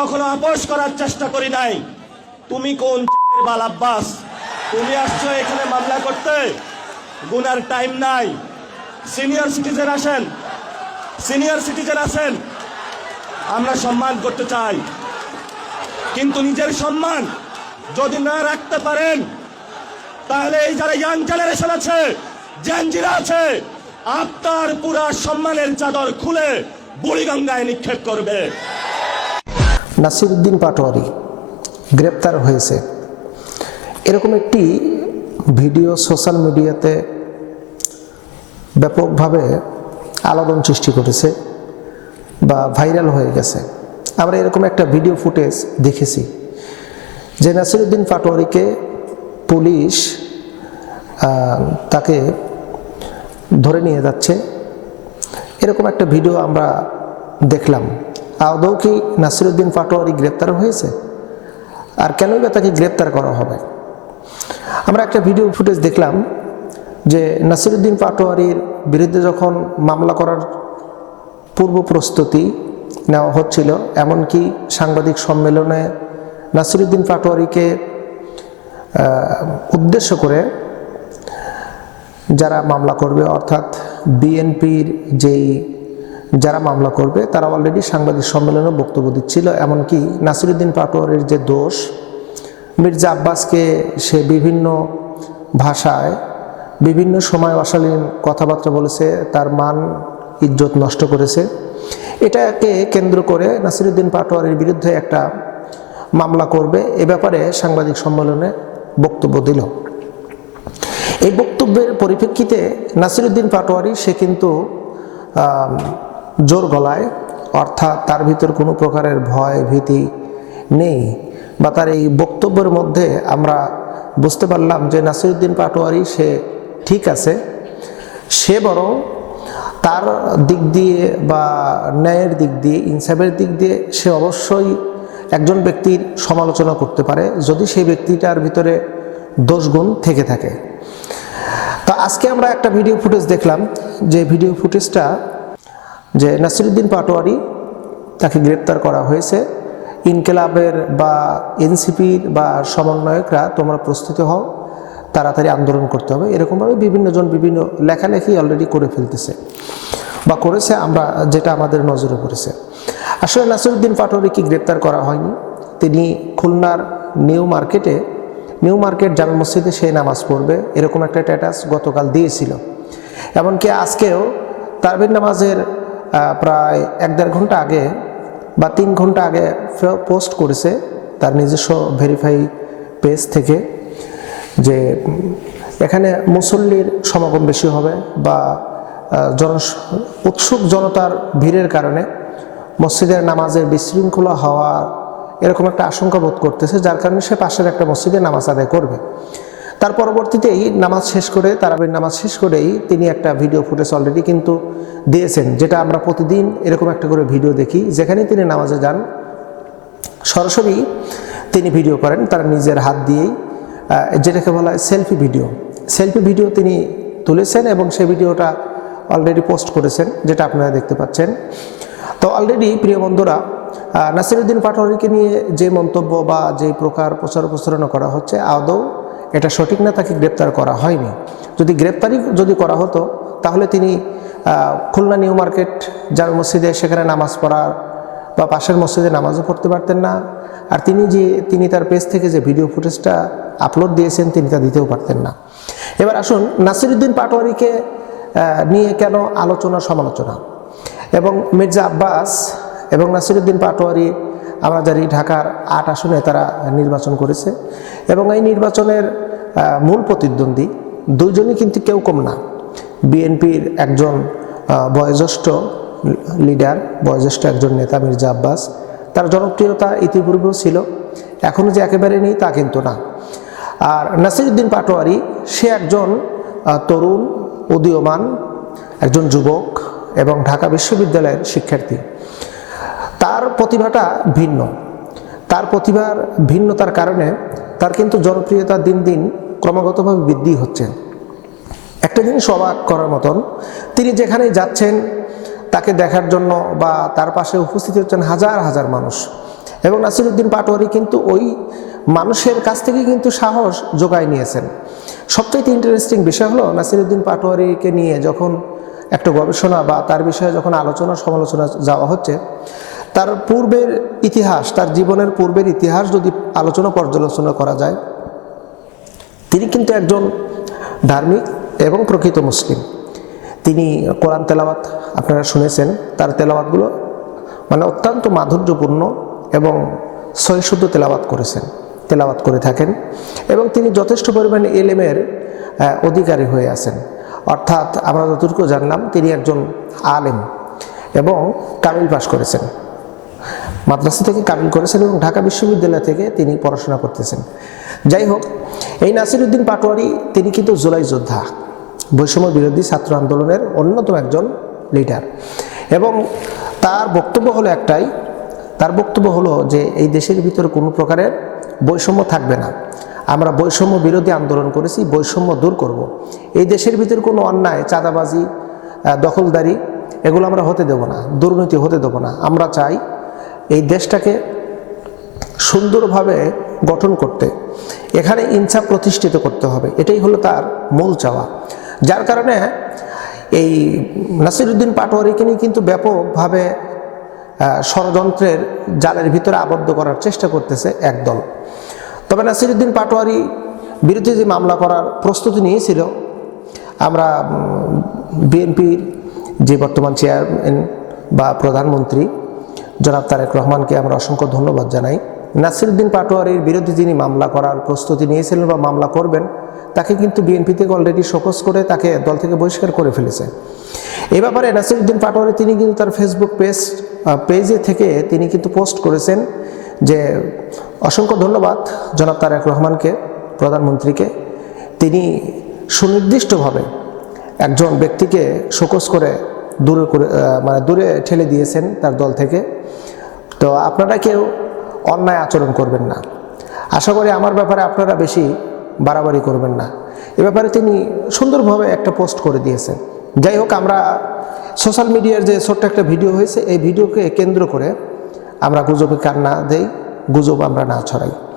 কখনো আপোষ করার চেষ্টা করি নাই। তুমি কোন বাল আব্বাস? তুমি আসছো এখানে মামলা করতে, গুনার টাইম নাই। সিনিয়র সিটিজেন আসেন, সিনিয়র সিটিজেন আসেন, আমরা সম্মান করতে চাই। কিন্তু নিজের সম্মান যদি না রাখতে পারেন, তাহলে এই যারা ইয়াং জেনারেশন আছে, জেনজিরা আছে, আপনার পুরা সম্মানের চাদর খুলে বুড়িগঙ্গায় নিক্ষেপ করবে। নাসিরউদ্দিন পাটোয়ারি গ্রেপ্তার হয়েছে, এরকম একটি ভিডিও সোশ্যাল মিডিয়াতে ব্যাপকভাবে আলোড়ন সৃষ্টি করেছে বা ভাইরাল হয়ে গেছে। আমরা এরকম একটা ভিডিও ফুটেজ দেখেছি যে নাসিরউদ্দিন পাটোয়ারিকে পুলিশ তাকে ধরে নিয়ে যাচ্ছে, এরকম একটা ভিডিও আমরা দেখলাম। আদৌ কি নাসিরউদ্দিন পাটোয়ারি গ্রেপ্তার হয়েছে? আর কেনই বা তাকে গ্রেপ্তার করা হবে? আমরা একটা ভিডিও ফুটেজ দেখলাম যে নাসিরউদ্দিন পাটোয়ারির বিরুদ্ধে যখন মামলা করার পূর্ব প্রস্তুতি নেওয়া হচ্ছিল, এমনকি সাংবাদিক সম্মেলনে নাসিরউদ্দিন পাটোয়ারিকে উদ্দেশ্য করে যারা মামলা করবে, অর্থাৎ বিএনপির যারা মামলা করবে তারা অলরেডি সাংবাদিক সম্মেলনে বক্তব্য দিচ্ছিল। এমনকি নাসিরউদ্দিন পাটোয়ারির যে দোষ, মির্জা আব্বাসকে সে বিভিন্ন ভাষায় বিভিন্ন সময় অশালীন কথাবার্তা বলেছে, তার মান ইজ্জত নষ্ট করেছে, এটাকে কেন্দ্র করে নাসিরউদ্দিন পাটোয়ারির বিরুদ্ধে একটা মামলা করবে, এ ব্যাপারে সাংবাদিক সম্মেলনে বক্তব্য দিল। এই বক্তব্যের পরিপ্রেক্ষিতে নাসিরউদ্দিন পাটোয়ারি সে কিন্তু জোর গলায়, অর্থাৎ তার ভিতর কোনো প্রকারের ভয় ভীতি নেই, বা তার এই বক্তব্যের মধ্যে আমরা বুঝতে পারলাম যে নাসিরউদ্দিন পাটোয়ারি সে ঠিক আছে, সে বরং তার দিক দিয়ে বা ন্যায়ের দিক দিয়ে, ইনসাফের দিক দিয়ে সে অবশ্যই একজন ব্যক্তির সমালোচনা করতে পারে যদি সেই ব্যক্তিটার ভিতরে দোষগুণ থেকে থাকে। তো আজকে আমরা একটা ভিডিও ফুটেজ দেখলাম, যে ভিডিও ফুটেজটা যে নাসিরউদ্দিন পাটোয়ারি তাকে গ্রেপ্তার করা হয়েছে। ইনকিলাবের বা এনসিপির বা সমন্বয়করা তোমরা প্রস্তুত হও, তাড়াতাড়ি আন্দোলন করতে হবে, এরকমভাবে বিভিন্নজন বিভিন্ন লেখালেখি অলরেডি করে ফেলতেছে বা করেছে, আমরা যেটা আমাদের নজরে পড়েছে। আসলে নাসিরউদ্দিন পাটোয়ারিকে গ্রেপ্তার করা হয়নি, তিনি খুলনার নিউ মার্কেট জামে মসজিদে সে নামাজ পড়বে, এরকম একটা স্ট্যাটাস গতকাল দিয়েছিল। এমনকি আজকেও তারাবির নামাজের প্রায় 1-1.5 ঘন্টা আগে বা 3 ঘন্টা আগে পোস্ট করেছে তার নিজস্ব ভেরিফাই পেজ থেকে যে এখানে মুসল্লির সমাগম বেশি হবে বা উৎসুক জনতার ভিড়ের কারণে মসজিদের নামাজের বিশৃঙ্খলা হওয়া এরকম একটা আশঙ্কা বোধ করতেছে, যার কারণে সে পাশের একটা মসজিদে নামাজ আদায় করবে। তার পরবর্তীতেই নামাজ শেষ করে, তারাবির নামাজ শেষ করেই তিনি একটা ভিডিও ফুটেজ অলরেডি কিন্তু দিয়েছেন, যেটা আমরা প্রতিদিন এরকম একটা করে ভিডিও দেখি, যেখানে তিনি নামাজে যান সরাসরি তিনি ভিডিও করেন তার নিজের হাত দিয়েই, যেটাকে বলা হয় সেলফি ভিডিও তিনি তুলেছেন এবং সেই ভিডিওটা অলরেডি পোস্ট করেছেন, যেটা আপনারা দেখতে পাচ্ছেন। তো অলরেডি প্রিয় বন্ধুরা, নাসিরউদ্দিন পাটোয়ারিকে নিয়ে যে মন্তব্য বা যে প্রকার প্রচার প্রচারণা করা হচ্ছে, আদৌ এটা সঠিক না, তাকে গ্রেপ্তার করা হয়নি। যদি করা হতো তাহলে তিনি খুলনা নিউ মার্কেট জামে মসজিদে সেখানে নামাজ পড়ার বা পাশের মসজিদে নামাজও পড়তে পারতেন না, আর তিনি তার পেজ থেকে যে ভিডিও ফুটেজটা আপলোড দিয়েছেন তিনি তা দিতেও পারতেন না। এবার আসুন, নাসিরউদ্দিন পাটোয়ারিকে নিয়ে কেন আলোচনা সমালোচনা, এবং মির্জা আব্বাস এবং নাসিরউদ্দিন পাটোয়ারি আমরা জানি ঢাকার 8 আসনে তারা নির্বাচন করেছে, এবং এই নির্বাচনের মূল প্রতিদ্বন্দ্বী দুইজনই কিন্তু কেউ কম না। বিএনপির একজন বয়োজ্যেষ্ঠ লিডার, বয়োজ্যেষ্ঠ একজন নেতা মির্জা আব্বাস, তার জনপ্রিয়তা ইতিপূর্বেও ছিল, এখনও যে একেবারে নেই তা কিন্তু না। আর নাসিরউদ্দিন পাটোয়ারি সে একজন তরুণ উদীয়মান একজন যুবক এবং ঢাকা বিশ্ববিদ্যালয়ের শিক্ষার্থী। তার প্রতিভাটা ভিন্ন, তার প্রতিভার ভিন্নতার কারণে তার কিন্তু জনপ্রিয়তা দিন দিন ক্রমাগতভাবে বৃদ্ধি হচ্ছে। একটা জিনিস অবাক করার মতন, তিনি যেখানেই যাচ্ছেন তাকে দেখার জন্য বা তার পাশে উপস্থিত হচ্ছেন হাজার হাজার মানুষ, এবং নাসিরউদ্দিন পাটোয়ারি কিন্তু ওই মানুষের কাছ থেকে কিন্তু সাহস জোগায় নিয়েছেন। সবচেয়ে ইন্টারেস্টিং বিষয় হলো নাসিরউদ্দিন পাটোয়ারিকে নিয়ে যখন একটা গবেষণা বা তার বিষয়ে যখন আলোচনা সমালোচনা যাওয়া হচ্ছে, তার পূর্বের ইতিহাস, তার জীবনের পূর্বের ইতিহাস যদি আলোচনা পর্যালোচনা করা যায়, তিনি কিন্তু একজন ধার্মিক এবং প্রকৃত মুসলিম। তিনি কোরআন তেলাওয়াত আপনারা শুনেছেন, তার তেলাওয়াতগুলো মানে অত্যন্ত মাধুর্যপূর্ণ এবং সহিশুদ্ধ তেলাওয়াত করে থাকেন, এবং তিনি যথেষ্ট পরিমাণে ইলমের অধিকারী হয়ে আছেন। অর্থাৎ আমরা যতটুকু জানলাম তিনি একজন আলেম এবং কামিল পাশ করেছেন, মাদ্রাসা থেকে কামিল করেছেন এবং ঢাকা বিশ্ববিদ্যালয় থেকে তিনি পড়াশোনা করতেছেন। যাই হোক, এই নাসিরউদ্দিন পাটোয়ারি তিনি কিন্তু জুলাই যোদ্ধা, বৈষম্য বিরোধী ছাত্র আন্দোলনের অন্যতম একজন লিডার, এবং তার বক্তব্য হলো একটাই, তার বক্তব্য হলো যে এই দেশের ভিতরে কোনো প্রকারের বৈষম্য থাকবে না। আমরা বৈষম্য বিরোধী আন্দোলন করেছি, বৈষম্য দূর করব। এই দেশের ভিতরে কোনো অন্যায়, চাঁদাবাজি, দখলদারি এগুলো আমরা হতে দেব না, দুর্নীতি হতে দেব না। আমরা চাই এই দেশটাকে সুন্দরভাবে গঠন করতে, এখানে ইনসাফ প্রতিষ্ঠিত করতে হবে, এটাই হলো তার মূল চাওয়া। যার কারণে এই নাসিরউদ্দিন পাটোয়ারিকে নিয়ে কিন্তু ব্যাপকভাবে ষড়যন্ত্রের জালের ভিতরে আবদ্ধ করার চেষ্টা করতেছে একদল। তবে নাসিরউদ্দিন পাটোয়ারি বিরুদ্ধে যে মামলা করার প্রস্তুতি নিয়েছিল, আমরা বিএনপির যে বর্তমান চেয়ারম্যান বা প্রধানমন্ত্রী জনাব তারেক রহমানকে আমরা অসংখ্য ধন্যবাদ জানাই। নাসিরউদ্দিন পাটোয়ারির বিরুদ্ধে যিনি মামলা করার প্রস্তুতি নিয়েছিলেন বা মামলা করবেন, তাকে কিন্তু বিএনপি থেকে অলরেডি শোকজ করে তাকে দল থেকে বহিষ্কার করে ফেলেছে। এই ব্যাপারে নাসিরউদ্দিন পাটোয়ারি তিনি কিন্তু তার ফেসবুক পেজে থেকে তিনি কিন্তু পোস্ট করেছেন যে অসংখ্য ধন্যবাদ জনাব তারেক রহমানকে, প্রধানমন্ত্রীকে, তিনি সুনির্দিষ্টভাবে একজন ব্যক্তিকে শোকজ করে দূরে ঠেলে দিয়েছেন তার দল থেকে। তো আপনারা কেউ অন্যায় আচরণ করবেন না, আশা করি আমার ব্যাপারে আপনারা বেশি বাড়াবাড়ি করবেন না, এ ব্যাপারে তিনি সুন্দরভাবে একটা পোস্ট করে দিয়েছেন। যাই হোক, আমরা সোশ্যাল মিডিয়ার যে ছোট্ট একটা ভিডিও হয়েছে, এই ভিডিওকে কেন্দ্র করে আমরা গুজবে কান না দেই, গুজব আমরা না ছড়াই।